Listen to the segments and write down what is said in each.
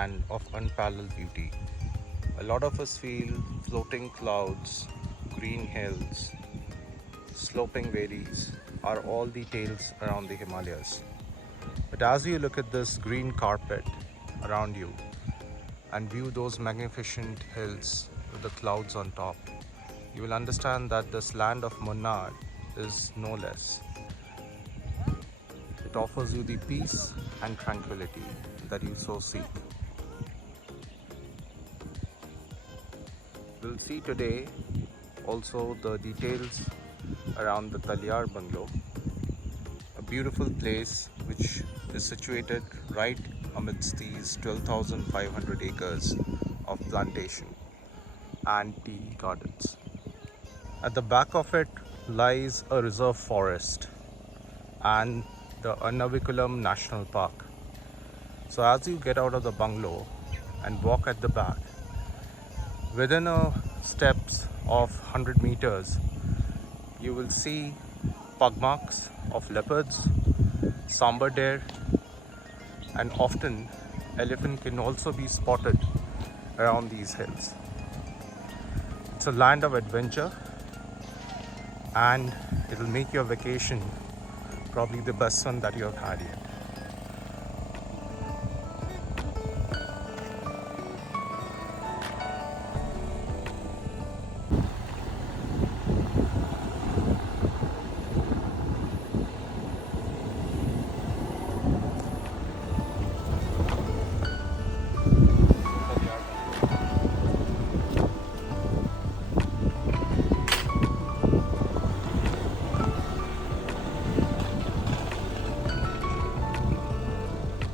land of unparalleled beauty. A lot of us feel floating clouds, green hills, sloping valleys are all the tales around the Himalayas. But as you look at this green carpet around you and view those magnificent hills with the clouds on top, you will understand that this land of Munnar is no less. It offers you the peace and tranquility that you so seek. We'll see today also the details around the Talayar Bungalow, a beautiful place which is situated right amidst these 12,500 acres of plantation and tea gardens. At the back of it lies a reserve forest and the Ernakulam National Park. So as you get out of the bungalow and walk at the back, within a steps of 100 meters, you will see pug marks of leopards, sambar deer, and often elephant can also be spotted around these hills. It's a land of adventure and it will make your vacation probably the best one that you have had yet.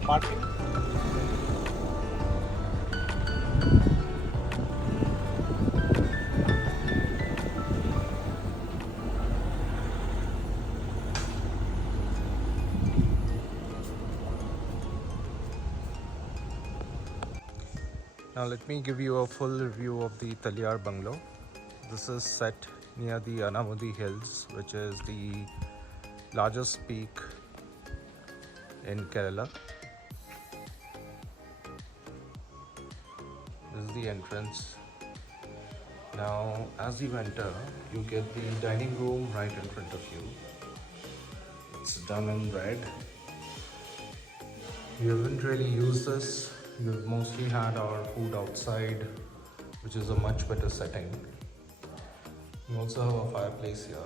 Parking? Now let me give you a full review of the Talayar Bungalow. This is set near the Anamudi Hills, which is the largest peak in Kerala. This is the entrance. Now as you enter, you get the dining room right in front of you. It's done in red. We haven't really used this. We've mostly had our food outside, which is a much better setting. We also have a fireplace here.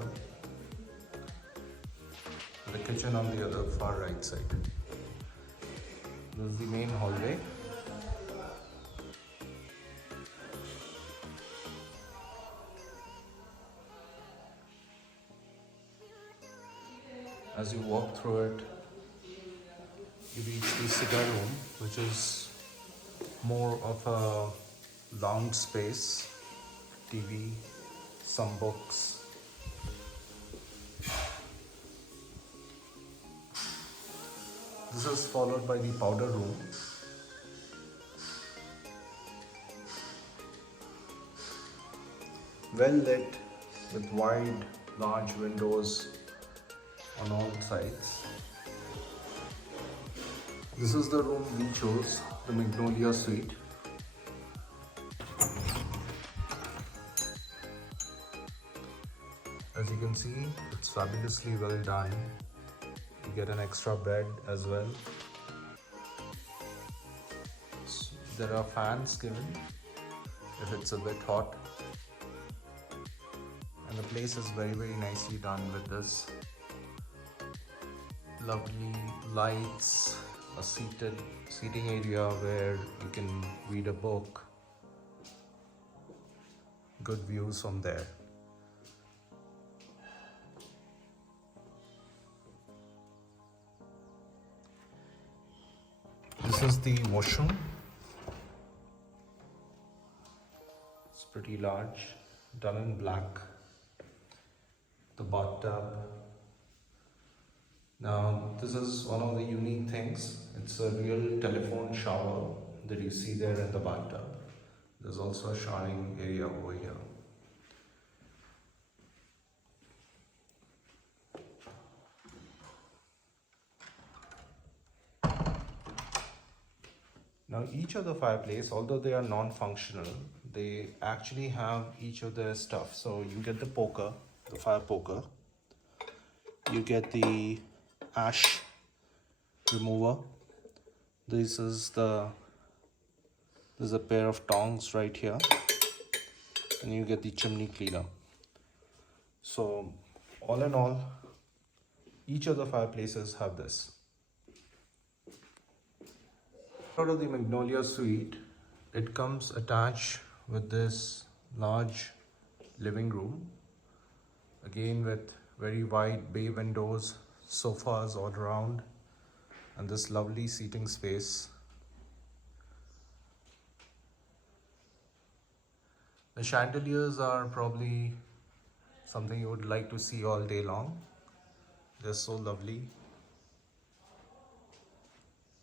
The kitchen on the other far right side. This is the main hallway. As you walk through it, you reach the cigar room, which is more of a lounge space, TV, some books. This is followed by the powder room. Well lit with wide, large windows on all sides. This is the room we chose, the Magnolia Suite. As you can see, it's fabulously well done. You get an extra bed as well. There are fans given if it's a bit hot. And the place is very nicely done with this lovely lights, a seating area where you can read a book, good views from there. This is the washroom. It's pretty large, done in black. The bathtub. Now this is one of the unique things. It's a real telephone shower that you see there in the bathtub. There's also a showering area over here. Now each of the fireplace, although they are non-functional, they actually have each of their stuff. So you get the poker, the fire poker, you get the ash remover. There's a pair of tongs right here, and you get the chimney cleaner. So all in all, each of the fireplaces have this. Out of the Magnolia suite, it comes attached with this large living room, again with very wide bay windows, sofas all around, and this lovely seating space. The chandeliers are probably something you would like to see all day long. They're so lovely.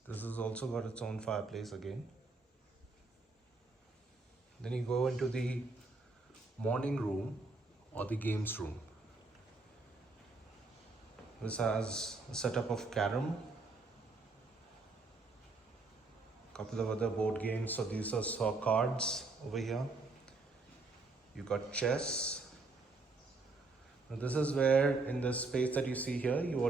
This has also got its own fireplace again. Then you go into the morning room or the games room. This has a setup of carom, a couple of other board games. So these are saw cards over here. You got chess. Now this is where, in the space that you see here, you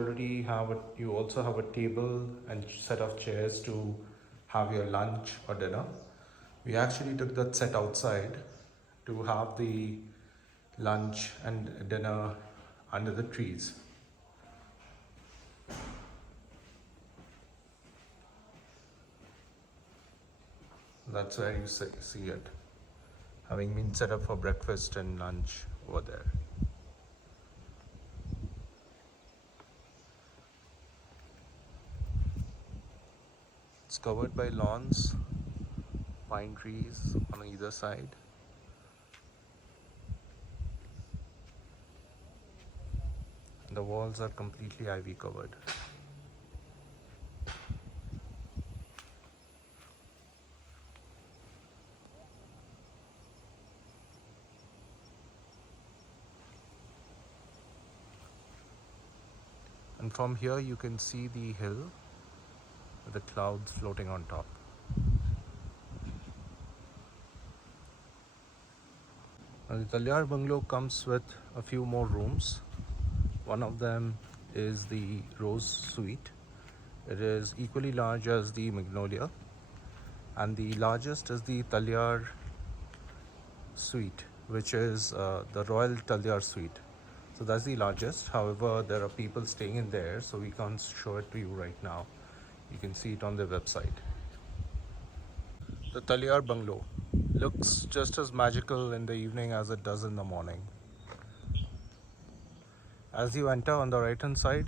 also have a table and set of chairs to have your lunch or dinner. We actually took that set outside to have the lunch and dinner under the trees. That's where you see it, having been set up for breakfast and lunch over there. It's covered by lawns, pine trees on either side. And the walls are completely ivy covered. And from here you can see the hill with the clouds floating on top. Now, the Talayar bungalow comes with a few more rooms. One of them is the Rose Suite. It is equally large as the Magnolia, and the largest is the Talayar Suite, which is the Royal Talayar Suite. So that's the largest. However, there are people staying in there, so we can't show it to you right now. You can see it on their website. The Talayar Bungalow looks just as magical in the evening as it does in the morning. As you enter on the right hand side,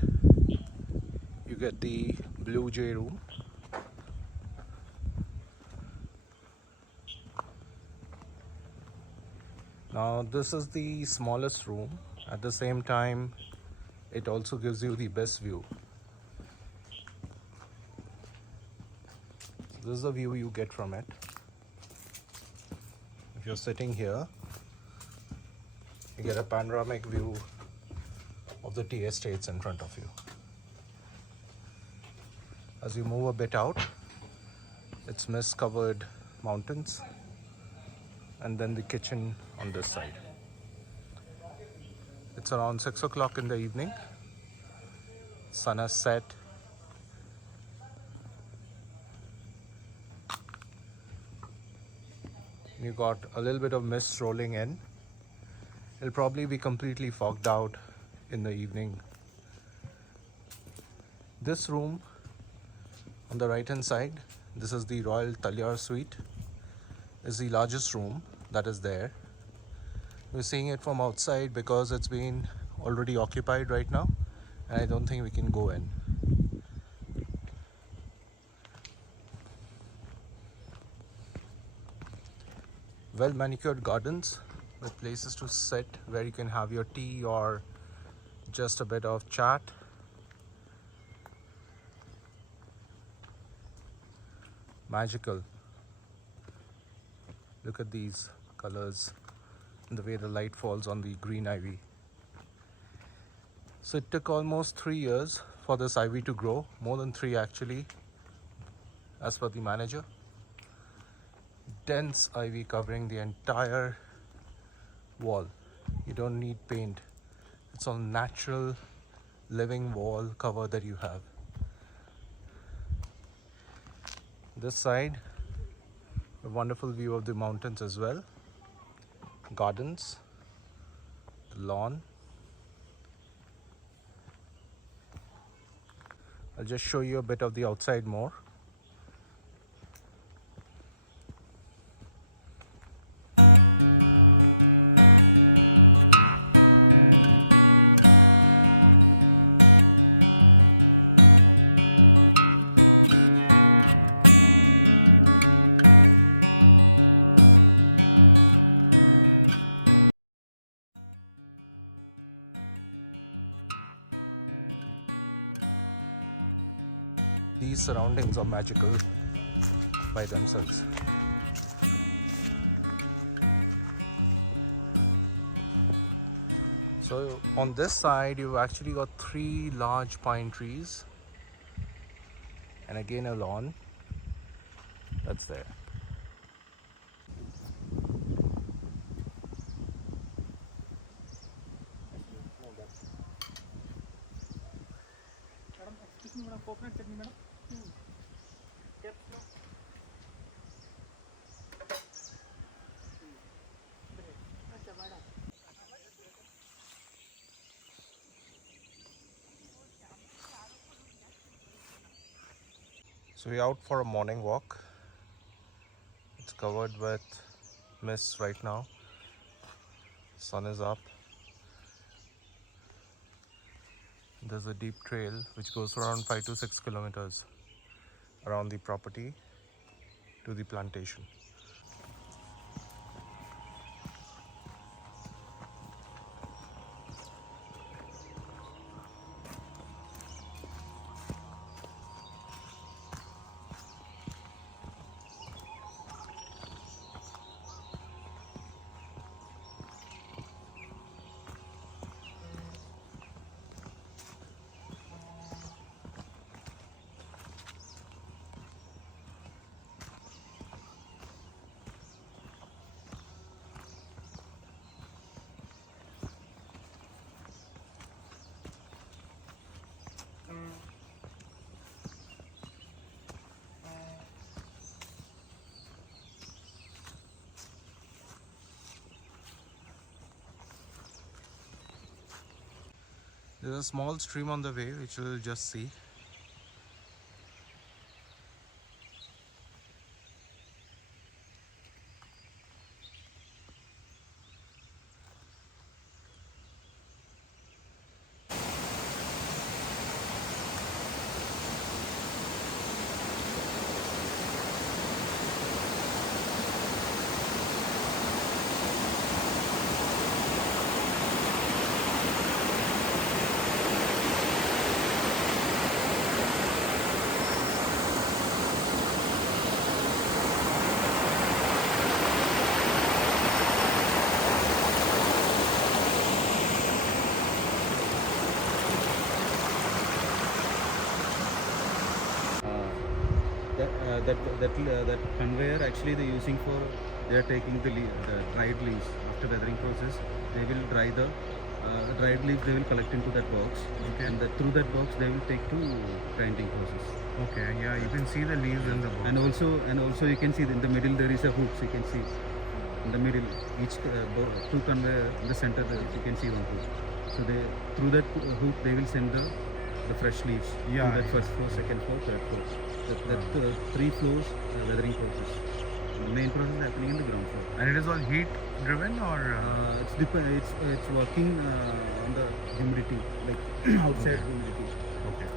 you get the Blue Jay room. Now this is the smallest room. At the same time, it also gives you the best view. This is the view you get from it. If you're sitting here, you get a panoramic view of the tea estates in front of you. As you move a bit out, it's mist-covered mountains, and then the kitchen on this side. It's around 6 o'clock in the evening. Sun has set. You got a little bit of mist rolling in. It'll probably be completely fogged out in the evening. This room on the right hand side, this is the Royal Talayar Suite, is the largest room that is there. We're seeing it from outside because it's been already occupied right now, and I don't think we can go in. Well manicured gardens with places to sit where you can have your tea or just a bit of chat. Magical. Look at these colors and the way the light falls on the green ivy. So it took almost 3 years for this ivy to grow, more than 3 actually, as per the manager. dense ivy covering the entire wall. You don't need paint. It's all natural living wall cover that you have. This side, a wonderful view of the mountains as well. Gardens, the lawn. I'll just show you a bit of the outside more. These surroundings are magical by themselves. So on this side you've actually got 3 large pine trees and again a lawn that's there. So we're out for a morning walk. It's covered with mist right now. Sun is up. There's a deep trail which goes for around 5 to 6 kilometers around the property to the plantation. There's a small stream on the way which we'll just see. That conveyor actually they're using for, they are taking the dried leaves after weathering process. They will dry the dried leaves, they will collect into that box. Okay. And through that box they will take to grinding process. Okay, yeah, you can see the leaves in the box. And also you can see in the middle there is a hook. So you can see in the middle each two conveyor in the center you can see one hook. So they through that hook they will send the fresh leaves. Yeah, to that first floor, second floor, third floor. That 3 floors weathering process. The main process is happening in the ground floor. And it is all heat driven or? It's working on the humidity, like outside humidity. Okay.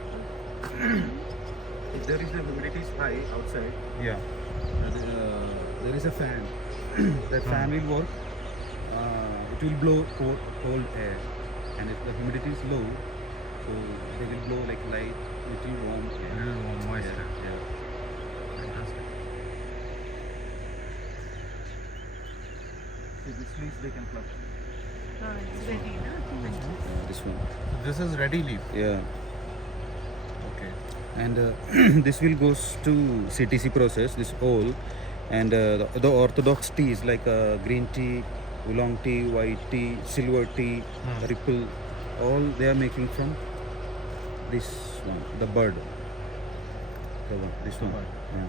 If there is the humidity is high outside, Yeah. there is a fan. That fan will work. It will blow cold air, and if the humidity is low, so they will blow like light, little warm air. A little more moisture. Yeah. Fantastic. See, this leaf they can pluck. It's ready, no? This one. This is ready leaf. Yeah. Okay. And this will goes to CTC process. This whole And the orthodox teas like green tea, oolong tea, white tea, silver tea, ripple, all they are making from this one, the bud. The one, this one. bud. Yeah.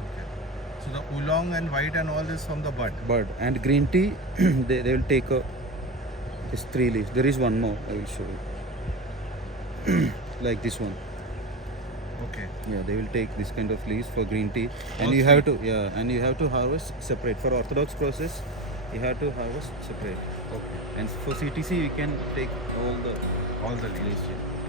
So the oolong and white and all this from the bud. Bud and green tea, they will take this 3 leaves. There is one more. I will show you. Like this one. Okay. Yeah, they will take this kind of leaves for green tea, and All you have to and you have to harvest separate. For orthodox process, you have to harvest separate. Okay. And for CTC, you can take all the All the leaves. leaves. Yeah.